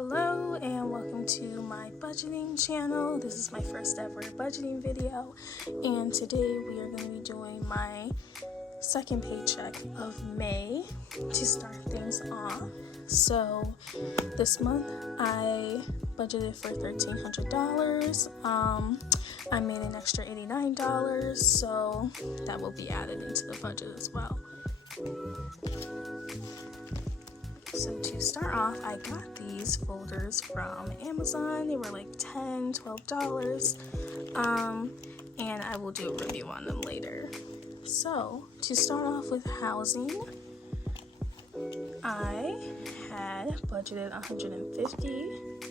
Hello and welcome to my budgeting channel. This is my first ever budgeting video, and today we are going to be doing my second paycheck of May to start things off. So this month I budgeted for $1,300. I made an extra $89, so that will be added into the budget as well. So to start off, I got these folders from Amazon. They were like $10, $12, and I will do a review on them later. So to start off with housing, I had budgeted $150.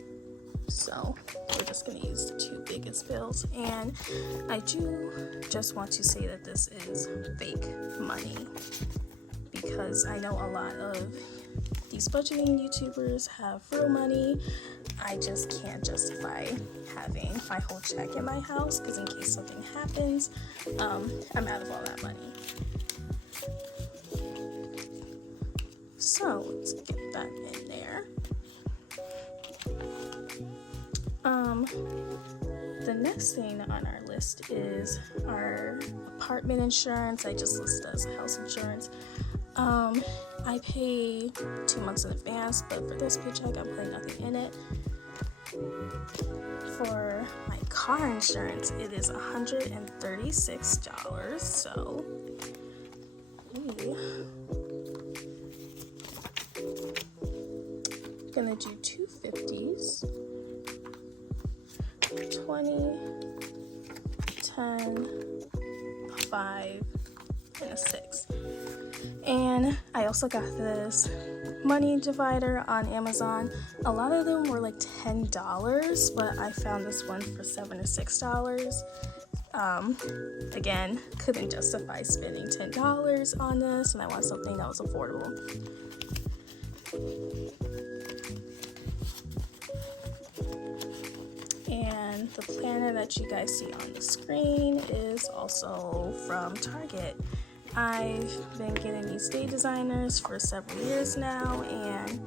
So we're just going to use the two biggest bills, and I do just want to say that this is fake money, because I know a lot of these budgeting YouTubers have real money. I just can't justify having my whole check in my house, because in case something happens, I'm out of all that money. So let's get that in there. The next thing on our list is our apartment insurance. I just listed as house insurance. I pay 2 months in advance, but for this paycheck, I'm putting nothing in it. For my car insurance, it is $136, so I'm gonna do 250s, 20, 10, 5, and a 6. And I also got this money divider on Amazon. A lot of them were like $10, but I found this one for $7 or $6. Again, couldn't justify spending $10 on this, and I want something that was affordable. And the planner that you guys see on the screen is also from Target. I've been getting these day designers for several years now, and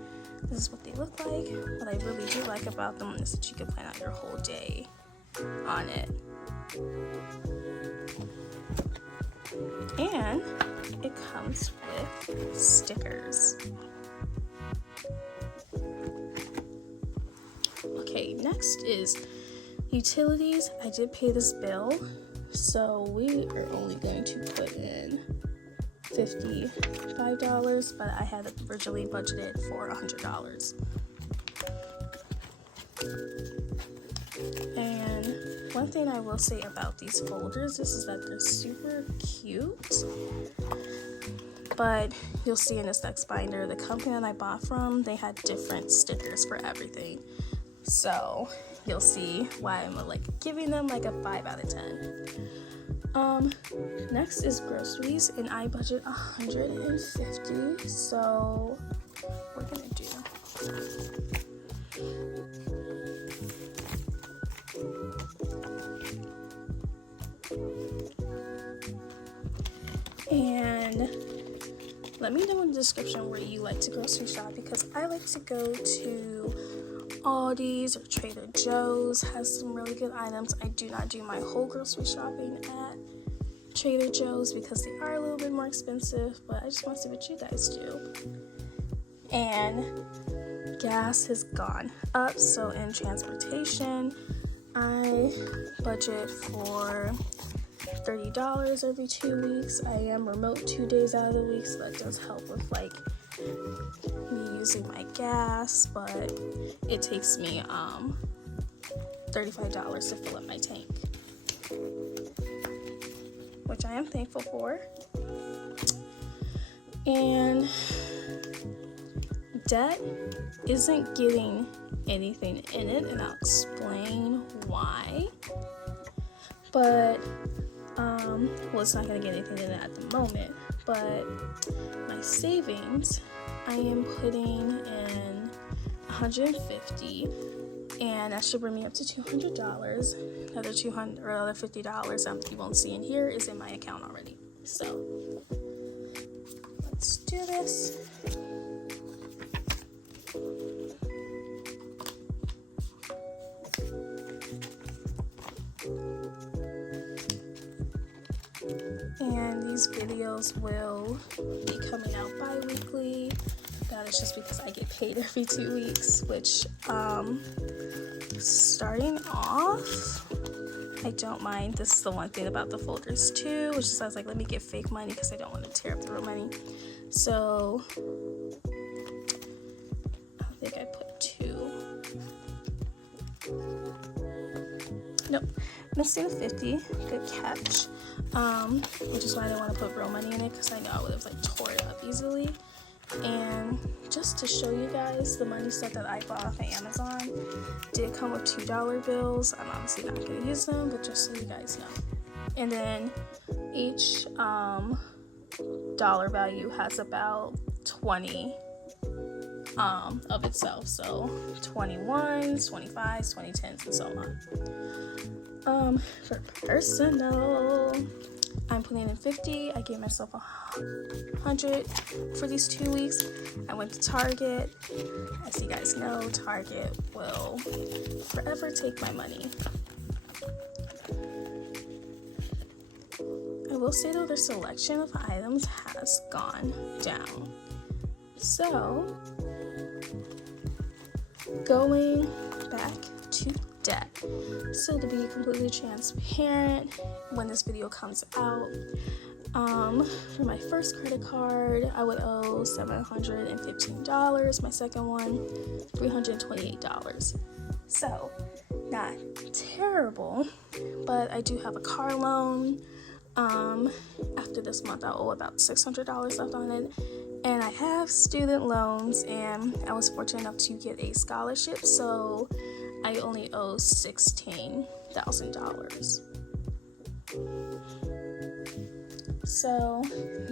this is what they look like. What I really do like about them is that you can plan out your whole day on it. And it comes with stickers. Okay, next is utilities. I did pay this bill, so we are only going to put in $55, but I had originally budgeted for $100. And one thing I will say about these folders is that they're super cute, but you'll see in this next binder, the company that I bought from, they had different stickers for everything. So you'll see why I'm giving them like a 5 out of 10. Next is groceries, and I budget $150, so we're gonna do and let me know in the description where you like to grocery shop, because I like to go to Aldi's or Trader Joe's. Has some really good items. I do not do my whole grocery shopping at Trader Joe's because they are a little bit more expensive, but I just want to see what you guys do. And gas has gone up, so in transportation, I budget for $30 every 2 weeks. I am remote 2 days out of the week, so that does help with me using my gas, but it takes me $35 to fill up my tank, which I am thankful for. And debt isn't getting anything in it, and I'll explain why. But well, it's not going to get anything in it at the moment, but my savings, I am putting in $150, and that should bring me up to $200. Another $200 or another $50 you won't see in here is in my account already. So let's do this. these videos will be coming out bi-weekly. That is just because I get paid every 2 weeks, which starting off, I don't mind. This is the one thing about the folders too, which is I was like, let me get fake money because I don't want to tear up the real money. So I think I put 2. Nope, missing a 50. Good catch. Which is why I didn't want to put real money in it, because I know I would have like tore it up easily. And just to show you guys, the money stuff that I bought off of Amazon did come with $2 bills. I'm obviously not going to use them, but just so you guys know. And then each dollar value has about 20 of itself. So 21s, 25s, 2010s, and so on. For personal, I'm putting in 50. I gave myself 100 for these 2 weeks. I went to Target. As you guys know, Target will forever take my money. I will say though, their selection of items has gone down. So, going back to debt. So to be completely transparent, when this video comes out, for my first credit card, I would owe $715. My second one, $328. So, not terrible, but I do have a car loan. After this month, I'll owe about $600 left on it. And I have student loans, and I was fortunate enough to get a scholarship, so I only owe $16,000. So,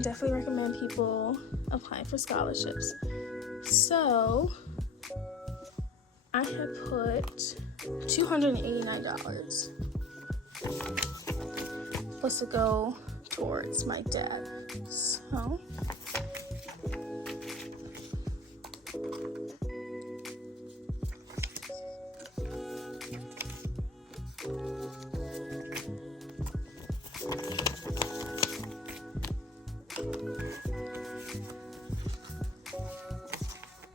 definitely recommend people applying for scholarships. So, I have put $289 supposed to go towards my debt. So,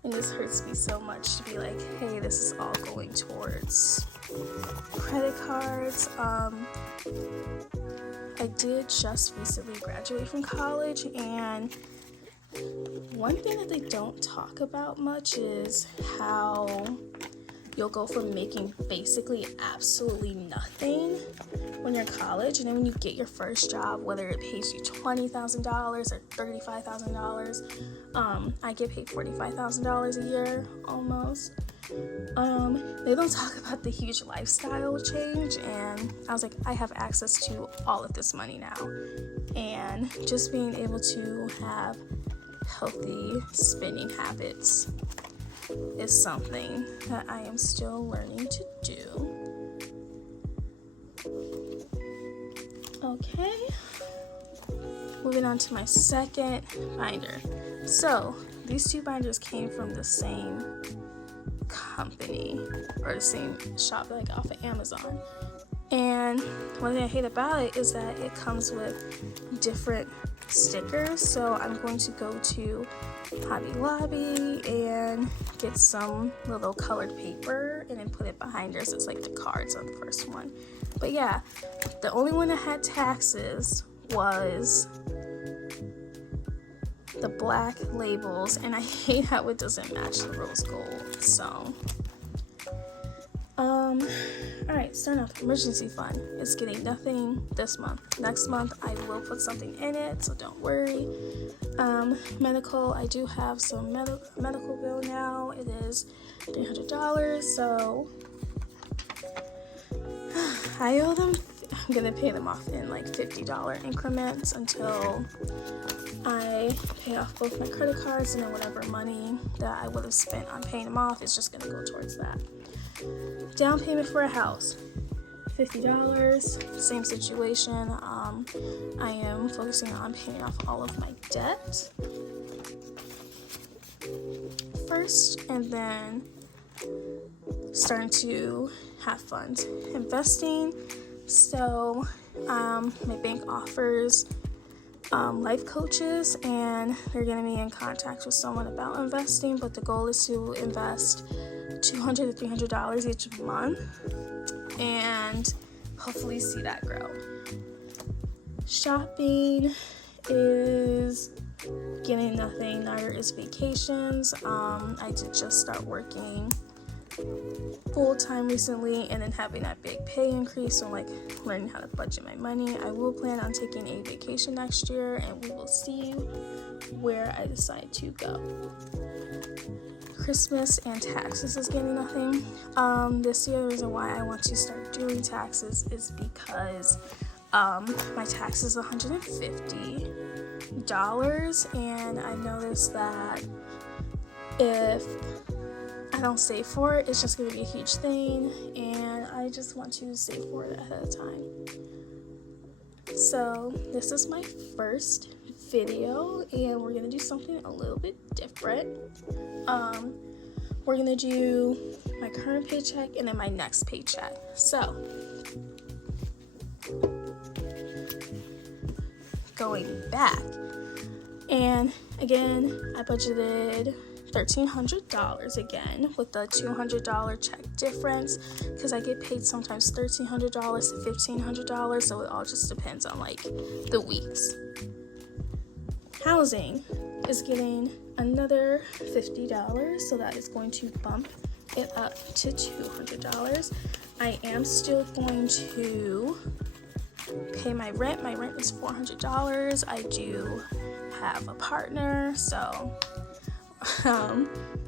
and this hurts me so much to be like, hey, this is all going towards credit cards. I did just recently graduate from college, and one thing that they don't talk about much is how you'll go from making basically absolutely nothing when you're in college, and then when you get your first job, whether it pays you $20,000 or $35,000, I get paid $45,000 a year almost. They don't talk about the huge lifestyle change, and I was like, I have access to all of this money now, and just being able to have healthy spending habits is something that I am still learning to do. Okay, moving on to my second binder. So these 2 binders came from the same company, or the same shop that I got off of Amazon. And one thing I hate about it is that it comes with different stickers. So I'm going to go to Hobby Lobby and get some little colored paper and then put it behind there, so it's like the cards on the first one. But yeah, the only one that had taxes was the black labels, and I hate how it doesn't match the rose gold. So alright, starting off, emergency fund. It's getting nothing this month. Next month I will put something in it, so don't worry. Medical, I do have some medical bill now. It is $300, so I owe them. I'm gonna pay them off in like $50 increments until I pay off both my credit cards, and then whatever money that I would have spent on paying them off is just gonna go towards that. Down payment for a house, $50. Same situation. I am focusing on paying off all of my debt first, and then starting to have fun investing. So my bank offers life coaches, and they're getting me in contact with someone about investing, but the goal is to invest $200 to $300 each month and hopefully see that grow. Shopping is getting nothing, neither is vacations. I did just start working full-time recently and then having that big pay increase, so like learning how to budget my money. I will plan on taking a vacation next year, and we will see where I decide to go. Christmas and taxes is getting nothing. This year, the reason why I want to start doing taxes is because my tax is $150, and I noticed that if I don't save for it, it's just going to be a huge thing, and I just want to save for it ahead of time. So this is my first video, and we're going to do something a little bit different. We're going to do my current paycheck and then my next paycheck. So going back, and again, I budgeted $1,300 again with the $200 check difference, because I get paid sometimes $1,300 to $1,500, so it all just depends on like the weeks. Housing is getting another $50, so that is going to bump it up to $200. I am still going to pay my rent. My rent is $400. I do have a partner, so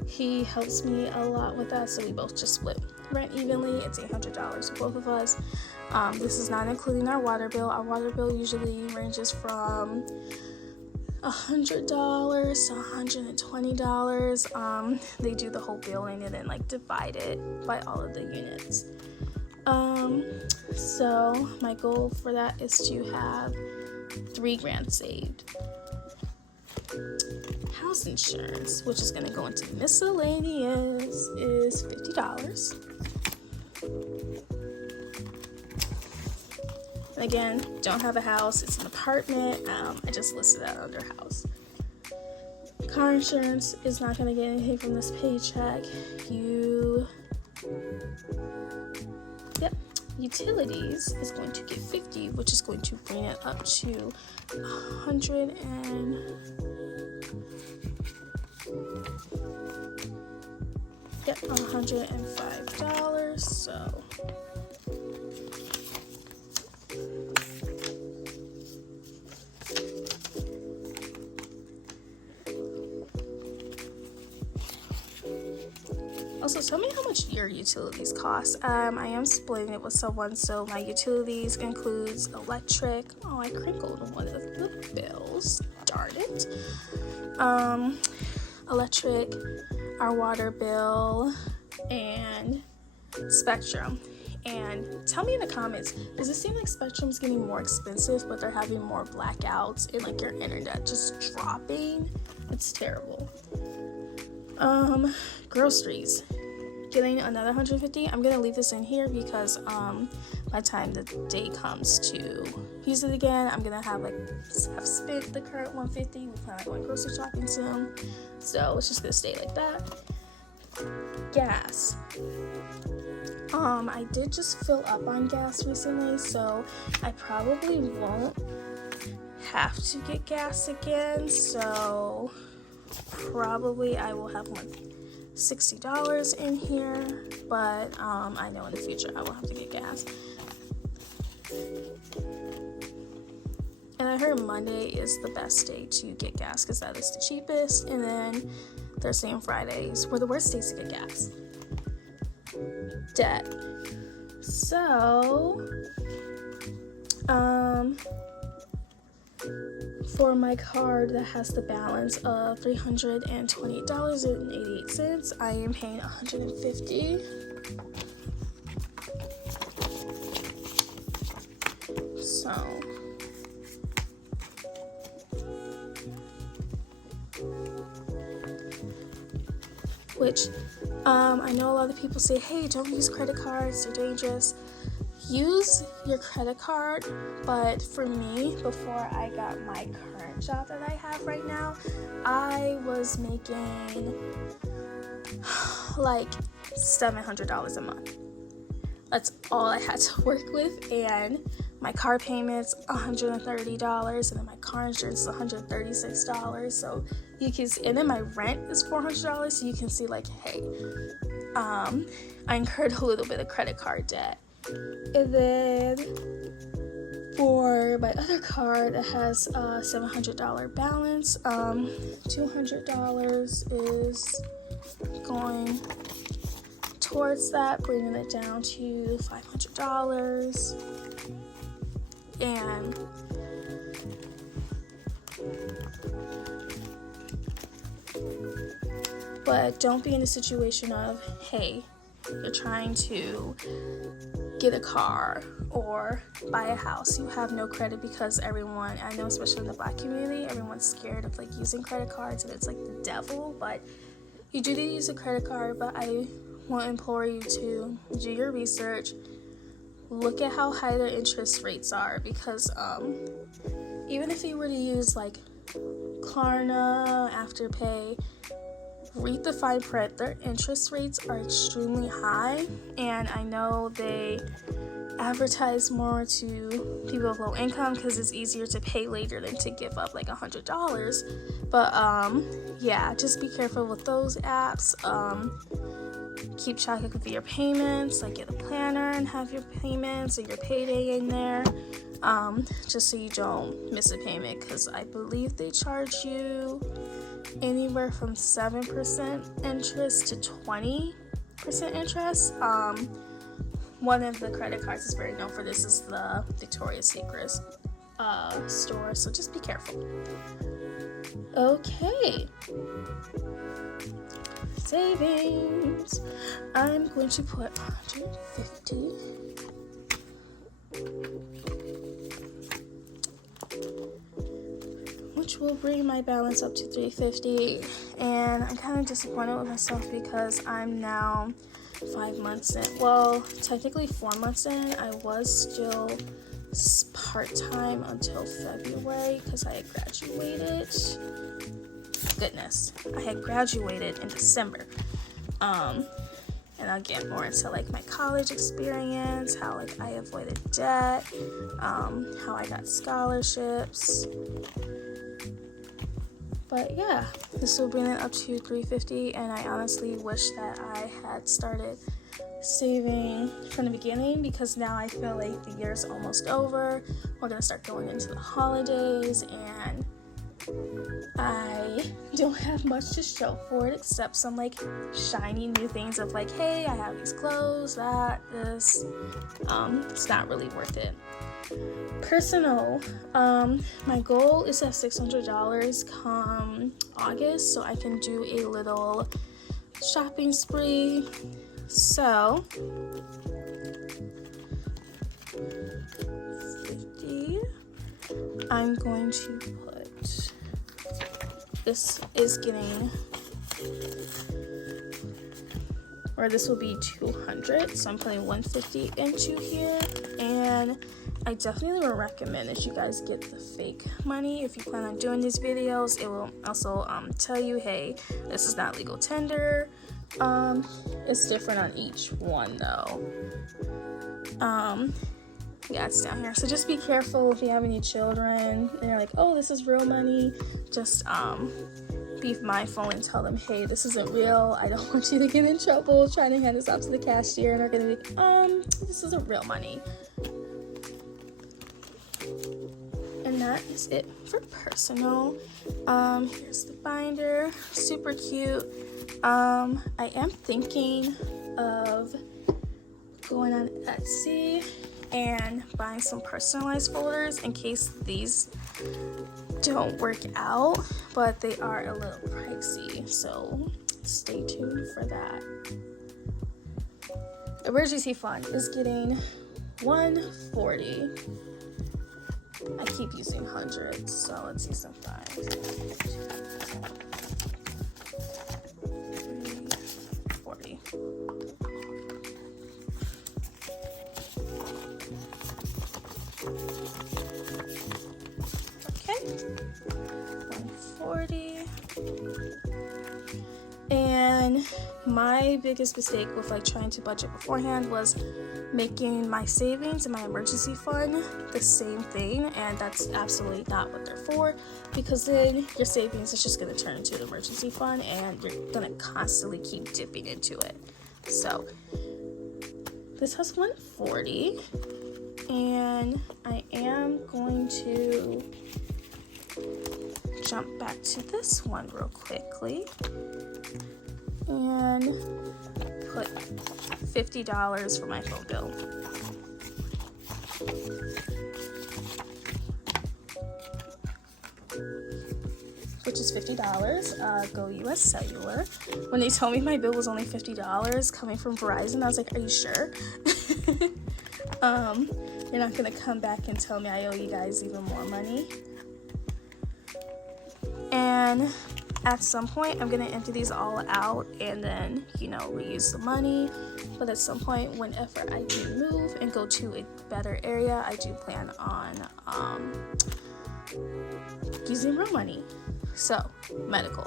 he helps me a lot with that, so we both just split rent evenly. It's $800 for both of us. This is not including our water bill. Our water bill usually ranges from $100 to $120. They do the whole billing and then like divide it by all of the units. So my goal for that is to have $3,000 saved. House insurance, which is going to go into miscellaneous, is $50. And again, don't have a house, it's an apartment. I just listed that under house. Car insurance is not going to get anything from this paycheck. Utilities is going to get $50, which is going to bring it up to $105. So also, tell me how much your utilities cost. I am splitting it with someone, so my utilities includes electric. Oh, I crinkled one of the bills. Darn it. Electric, our water bill, and Spectrum. And tell me in the comments, does it seem like Spectrum's getting more expensive, but they're having more blackouts and like your internet just dropping? It's terrible. Groceries, getting another $150. I'm gonna leave this in here because by the time the day comes to use it again, I'm gonna have spent the current $150. We plan on going grocery shopping soon, so it's just gonna stay like that. Gas. I did just fill up on gas recently, so I probably won't have to get gas again, so probably I will have $60 in here, but I know in the future I will have to get gas. And I heard Monday is the best day to get gas because that is the cheapest, and then Thursday and Fridays were the worst days to get gas. Debt. So for my card that has the balance of $328.88, I am paying $150. So which I know a lot of people say, hey, don't use credit cards, they're dangerous. Use your credit card, but for me, before I got my current current job that I have right now, I was making like $700 a month. That's all I had to work with, and my car payment's $130, and then my car insurance is $136. So you can see, and then my rent is $400. So you can see, like, hey, I incurred a little bit of credit card debt. And then for my other card, it has a $700 balance. $200 is going towards that, bringing it down to $500. And but don't be in a situation of, hey, you're trying to get a car or buy a house. You have no credit, because everyone, I know especially in the Black community, everyone's scared of like using credit cards, and it's like the devil. But you do need to use a credit card, but I want to implore you to do your research. Look at how high their interest rates are, because even if you were to use like Klarna, Afterpay, read the fine print. Their interest rates are extremely high, and I know they advertise more to people with low income because it's easier to pay later than to give up like $100. But yeah, just be careful with those apps. Keep track of your payments, like get a planner and have your payments or your payday in there, just so you don't miss a payment, because I believe they charge you anywhere from 7% interest to 20% interest. One of the credit cards is very known for this is the Victoria's Secret store, so just be careful. Okay. Savings. I'm going to put 150. Which will bring my balance up to $350. And I'm kind of disappointed with myself because I'm now 5 months in. Well, technically 4 months in. I was still part-time until February because I had graduated. Goodness, I had graduated in December. And I'll get more into like my college experience, how like I avoided debt, how I got scholarships. But yeah, this will bring it up to $350, and I honestly wish that I had started saving from the beginning, because now I feel like the year's almost over. We're gonna start going into the holidays, and I don't have much to show for it except some like shiny new things of like, hey, I have these clothes, this. It's not really worth it. Personal, my goal is at $600 come August, so I can do a little shopping spree. So 50. I'm going to put, this is getting, or this will be 200, so I'm putting 150 into here. And I definitely would recommend that you guys get the fake money if you plan on doing these videos. It will also tell you, hey, this is not legal tender. It's different on each one though. Yeah, it's down here. So just be careful if you have any children and you're like, oh, this is real money. Just be mindful and tell them, hey, this isn't real. I don't want you to get in trouble trying to hand this out to the cashier, and they're gonna be, this isn't real money. And that is it for personal. Here's the binder, super cute. I am thinking of going on Etsy and buying some personalized folders in case these don't work out, but they are a little pricey, so stay tuned for that. Emergency fund is getting $140. I keep using hundreds, so let's use some fives. 340. Okay. my biggest mistake with like trying to budget beforehand was making my savings and my emergency fund the same thing, and that's absolutely not what they're for, because then your savings is just going to turn into an emergency fund and you're going to constantly keep dipping into it. So this has $140, and I am going to jump back to this one real quickly and put $50 for my phone bill. Which is $50. Go US Cellular. When they told me my bill was only $50 coming from Verizon, I was like, are you sure? You're not gonna come back and tell me I owe you guys even more money? And at some point, I'm gonna empty these all out and then, reuse the money. But at some point, whenever I do move and go to a better area, I do plan on using real money. So, medical.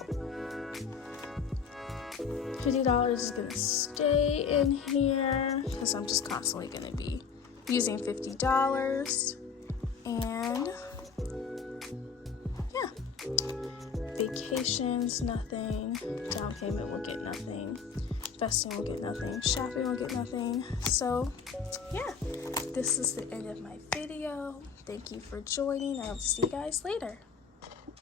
$50 is gonna stay in here because I'm just constantly gonna be using $50. And yeah, vacations, nothing. Down payment will get nothing. Investing will get nothing. Shopping will get nothing. So yeah, this is the end of my video. Thank you for joining. I hope to see you guys later.